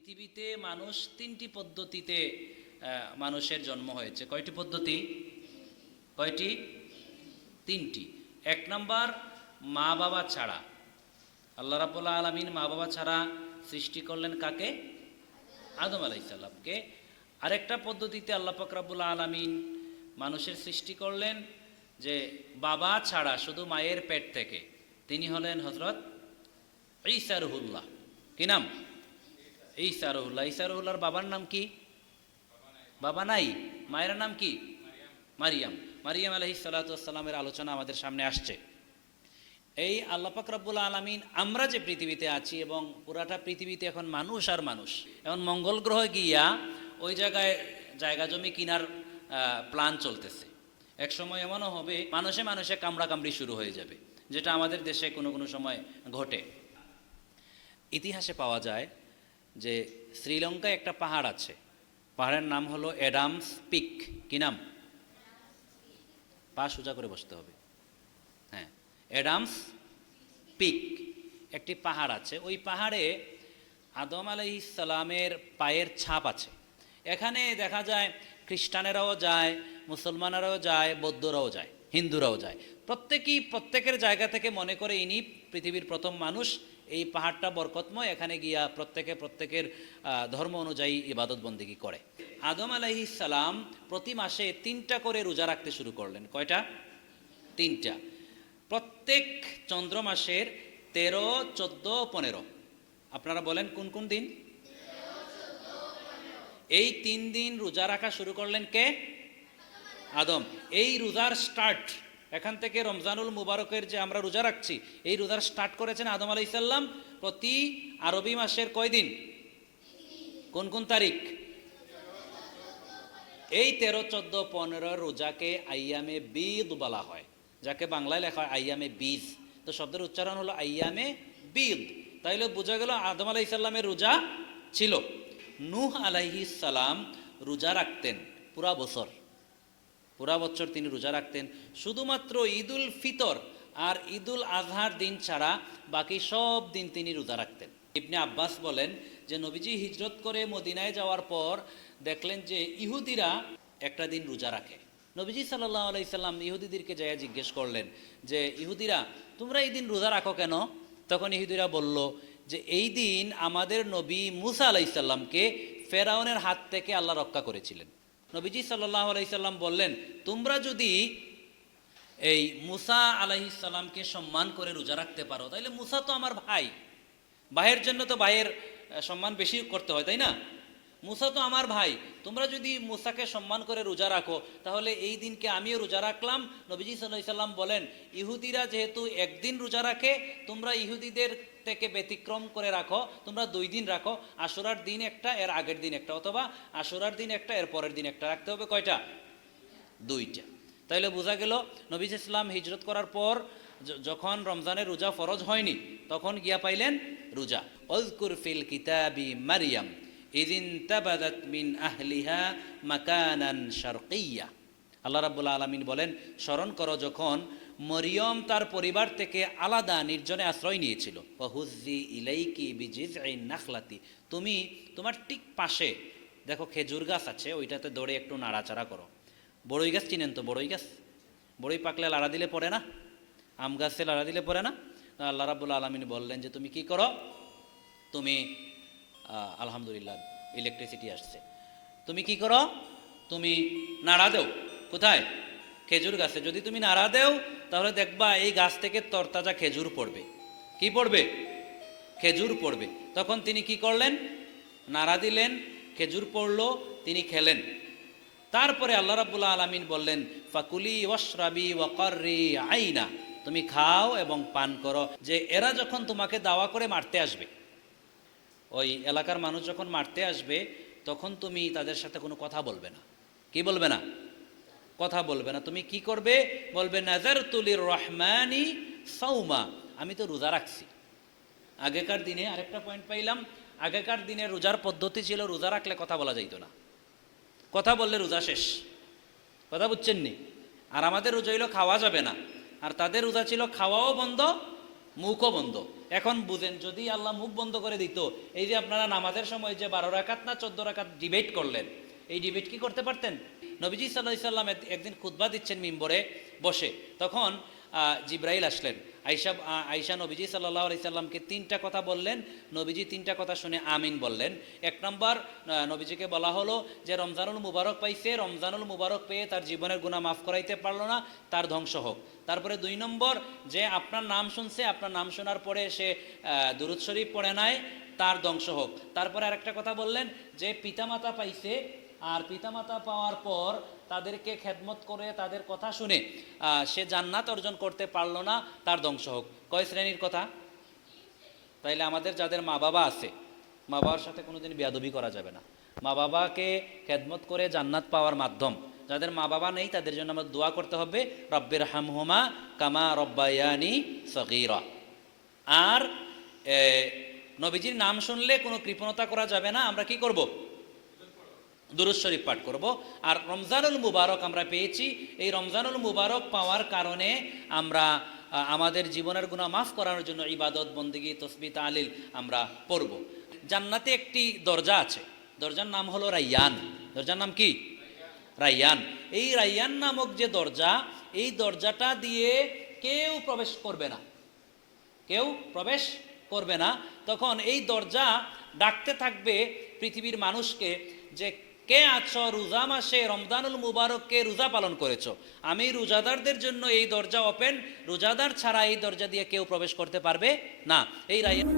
পৃথিবীতে মানুষ তিনটি পদ্ধতিতে মানুষের জন্ম হয়েছে। কয়টি পদ্ধতি? কয়টি? তিনটি। এক নাম্বার, মা বাবা ছাড়া। আল্লাহ রাব্বুল আলামিন মা বাবা ছাড়া সৃষ্টি করলেন কাকে? আদম আলাইহিস সালামকে। আরেকটা পদ্ধতিতে আল্লাহ পাক রাব্বুল আলামিন মানুষের সৃষ্টি করলেন যে বাবা ছাড়া, শুধু মায়ের পেট থেকে। তিনি হলেন হযরত ঈসা রুহুল্লাহ। কি নাম? ঈসা রুহুল্লাহ। ঈসা রুহুল্লাহর বাবার নাম কি? বাবা নাই। মায়ের নাম কি? মারিয়াম। মারিয়াম আলাইহিস সালাতু ওয়াস সালামের আলোচনা আমাদের সামনে আসছে। এই আল্লাহ পাক রব্বুল আলামিন, আমরা যে পৃথিবীতে আছি এবং পুরাটা পৃথিবীতে এখন মানুষ আর মানুষ, এখন মঙ্গল গ্রহে গিয়া ওই জায়গায় জায়গা জমি কিনার প্ল্যান চলতেছে। এক সময় এমনও হবে মানুষে মানুষে কামড়াকামড়ি শুরু হয়ে যাবে, যেটা আমাদের দেশে কোনো কোনো সময় ঘটে। ইতিহাসে পাওয়া যায় যে শ্রীলঙ্কায় একটা পাহাড় আছে, পাহাড়ের নাম হলো অ্যাডামস পিক। কি নাম? পা সোজা করে বসতে হবে। হ্যাঁ, অ্যাডামস পিক একটি পাহাড় আছে। ওই পাহাড়ে আদম আলাইহিস সালামের পায়ের ছাপ আছে। এখানে দেখা যায় খ্রিস্টানেরাও যায়, মুসলমানেরাও যায়, বৌদ্ধরাও যায়, হিন্দুরাও যায়। প্রত্যেকেই প্রত্যেকের জায়গা থেকে মনে করে ইনি পৃথিবীর প্রথম মানুষ, এই পাহাড়টা বরকতময়, এখানে গিয়া প্রত্যেকে প্রত্যেকের ধর্ম অনুযায়ী ইবাদত বন্দেগী করে। আদম আলাইহিস সালাম প্রতি মাসে 3টা করে রোজা রাখতে শুরু করলেন। কয়টা? 3টা। প্রত্যেক চন্দ্র মাসের 13, 14, 15। আপনারা বলেন কোন কোন দিন? এই 3 দিন রোজা রাখা শুরু করলেন কে? আদম। এই রোজার স্টার্ট এখান থেকে, রমজানুল মুবারকের যে আমরা রোজা রাখছি, এই রোজার স্টার্ট করেছেন আদম আলাইহিস সালাম প্রতি আরবি মাসের কয় দিন? কোন কোন তারিখ? এই 13, 14, 15 রোজাকে আইয়ামে বীদ বলা হয়, যাকে বাংলায় লেখা হয় আইয়ামে বীজ। তো শব্দের উচ্চারণ হলো আইয়ামে বীদ। তাইলে বোঝা গেল আদম আলাইহিস সালামের রোজা ছিল। নূহ আলাইহিস সালাম রোজা রাখতেন পুরা বছর, পুরা বছর তিনি রোজা রাখতেন। শুধুমাত্র ঈদুল ফিতর আর ঈদুল আজহার দিন ছাড়া বাকি সব দিন তিনি রোজা রাখতেন। ইবনে আব্বাস বলেন যে নবীজি হিজরত করে মদিনায় যাওয়ার পর দেখলেন যে ইহুদিরা একটা দিন রোজা রাখে। নবীজি সাল্লাল্লাহু আলাইহি সাল্লাম ইহুদিদেরকে যাইয়া জিজ্ঞেস করলেন যে ইহুদিরা, তোমরা এই দিন রোজা রাখো কেন? তখন ইহুদিরা বলল যে এই দিন আমাদের নবী মুসা আলাইহিস সালামকে ফেরাউনের হাত থেকে আল্লাহ রক্ষা করেছিলেন। নবীজি সাল্লাল্লাহু আলাইহি সাল্লাম বললেন, তোমরা যদি এই মুসা আলাইহিস সালামকে সম্মান করে রোজা রাখতে পারো, তাইলে মুসা তো আমার ভাই, ভাইয়ের জন্য তো ভাইয়ের সম্মান বেশি করতে হয়, তাই না? মুসা তো আমার ভাই, তোমরা যদি মুসাকে সম্মান করে রোজা রাখো, তাহলে এই দিনকে আমিও রোজা রাখলাম। নবীজি সাল্লাল্লাহু আলাইহি সাল্লাম বলেন, ইহুদিরা যেহেতু একদিন রোজা রাখে, তোমরা ইহুদিদের থেকে ব্যতিক্রম করে রাখো, তোমরা 2 দিন রাখো। আশুরার দিন একটা, এর আগের দিন একটা, অথবা আশুরার দিন একটা, এর পরের দিন একটা রাখতে হবে। কয়টা? 2টা। তাইলে বোঝা গেল নবীজি ইসলাম হিজরত করার পর যখন রমজানের রোজা ফরজ হয়নি, তখন গিয়া পাইলেন রোজা। ওযকুর ফিল কিতাবি মারইয়াম ইযিন তাবাদাত মিন আহলিহা মাকানান শারকিয়্যা। আল্লাহ রাব্বুল আলামিন বলেন, স্মরণ করো যখন মরিয়ম তার পরিবার থেকে আলাদা নির্জনে আশ্রয় নিয়েছিল। ওয়াহুজ্জি ইলাইকি বিজিযইন নাখলাতি, তুমি তোমার ঠিক পাশে দেখো খেজুর গাছ আছে, ওইটাতে দৌড়ে একটু নাড়াচাড়া করো। বড়ই গাছ চিনেন তো? বড়ই গাছ, বড়ই পাকলে লাড়া দিলে পড়ে না? আম গাছে লাড়া দিলে পড়ে না? আল্লাহ রাব্বুল আলামিন বললেন যে তুমি কি করো, তুমি আলহামদুলিল্লাহ ইলেকট্রিসিটি আসছে, তুমি কি করো, তুমি নাড়া দেও। কোথায়? খেজুর গাছে। যদি তুমি নাড়া দেও তাহলে দেখবা এই গাছ থেকে তরতাজা খেজুর পড়বে। কি পড়বে? খেজুর পড়বে। তখন তিনি কি করলেন? নাড়া দিলেন, খেজুর পড়লো, তিনি খেলেন। তারপরে আল্লাহ রাব্বুল আলামিন বললেন, ফাকুলি ওয়াশরাবি ওয়াকাররি আইনা, তুমি খাও এবং পান করো। যে এরা যখন তোমাকে দাওয়া করে মারতে আসবে, ওই এলাকার মানুষ যখন মারতে আসবে, তখন তুমি তাদের সাথে কোনো কথা বলবে না। কি বলবে না? কথা বলবে না। তুমি কি করবে? বলবে নাযারতু লির-রহমানি সাওমা, আমি তো রোজা রাখছি। আগেকার দিনে আরেকটা পয়েন্ট পাইলাম, আগেকার দিনে রোজার পদ্ধতি ছিল রোজা রাখলে কথা বলা যাইতো না, কথা বললে রোজা শেষ। কথা বুঝছেন নি? আর আমাদের রোজা হইলো খাওয়া যাবে না, আর তাদের রোজা ছিল খাওয়াও বন্ধ, মুখও বন্ধ। এখন বুঝেন, যদি আল্লাহ মুখ বন্ধ করে দিত, এই যে আপনারা নামাজের সময় যে 12 রাকাত না 14 রাকাত ডিবেট করলেন, এই ডিবেট কি করতে পারতেন? নবীজি সাল্লাল্লাহু আলাইহি সাল্লাম একদিন খুতবা দিচ্ছেন মিম্বরে বসে, তখন জিব্রাইল আসলেন। আয়েশা নবীজি সাল্লাল্লাহু আলাইহি সাল্লামকে 3টা কথা বললেন। নবীজি 3টা কথা শুনে আমিন বললেন। এক নম্বর, নবীজিকে বলা হলো যে রমজানুল মুবারক পাইছে, রমজানুল মুবারক পেয়ে তার জীবনের গুনাহ মাফ করাইতে পারলো না, তার ধ্বংস হোক। তারপরে 2 নম্বর, যে আপনার নাম শুনছে, আপনার নাম শোনার পরে সে দুরূদ শরীফ পড়ে নাই, তার ধ্বংস হোক। তারপরে আরেকটা কথা বললেন যে পিতামাতা পাইছে, আর পিতামাতা পাওয়ার পর তাদেরকে খেদমত করে তাদের কথা শুনে সে জান্নাত অর্জন করতে পারলো না, তার ধ্বংস হোক। কয় শ্রেণীর কথা? তাইলে আমাদের যাদের মা বাবা আছে, মা বাবার সাথে কোনোদিন বেয়াদবি করা যাবে না। মা বাবাকে খেদমত করে জান্নাত পাওয়ার মাধ্যম। যাদের মা বাবা নেই তাদের জন্য আমরা দোয়া করতে হবে, রব্বির হামহুমা কামা রব্বায়ানি সগীরা। আর নবীজির নাম শুনলে কোনো কৃপণতা করা যাবে না। আমরা কি করব? দুরূদ শরীফ পাঠ করব। আর রমজানুল মুবারক আমরা পেয়েছি, এই রমজানুল মুবারক পাওয়ার কারণে আমরা আমাদের জীবনের গুনাহ মাফ করানোর জন্য ইবাদত, বন্দেগী, তসবিহ, তাহলিল আমরা পড়ব। জান্নাতে একটি দরজা আছে, দরজার নাম হলো রাইয়ান। দরজার নাম কি? রাইয়ান। এই রাইয়ান নামক যে দরজা, এই দরজাটা দিয়ে কেউ প্রবেশ করবে না, কেউ প্রবেশ করবে না। তখন এই দরজা ডাকতে থাকবে পৃথিবীর মানুষকে যে কে আছো রোজা মাসে রমজানুল মুবারককে রোজা পালন করেছো, আমি রোজাদারদের জন্য এই দরজা ওপেন, রোজাদার ছাড়া এই দরজা দিয়ে কেউ প্রবেশ করতে পারবে না। এই রাইয়ান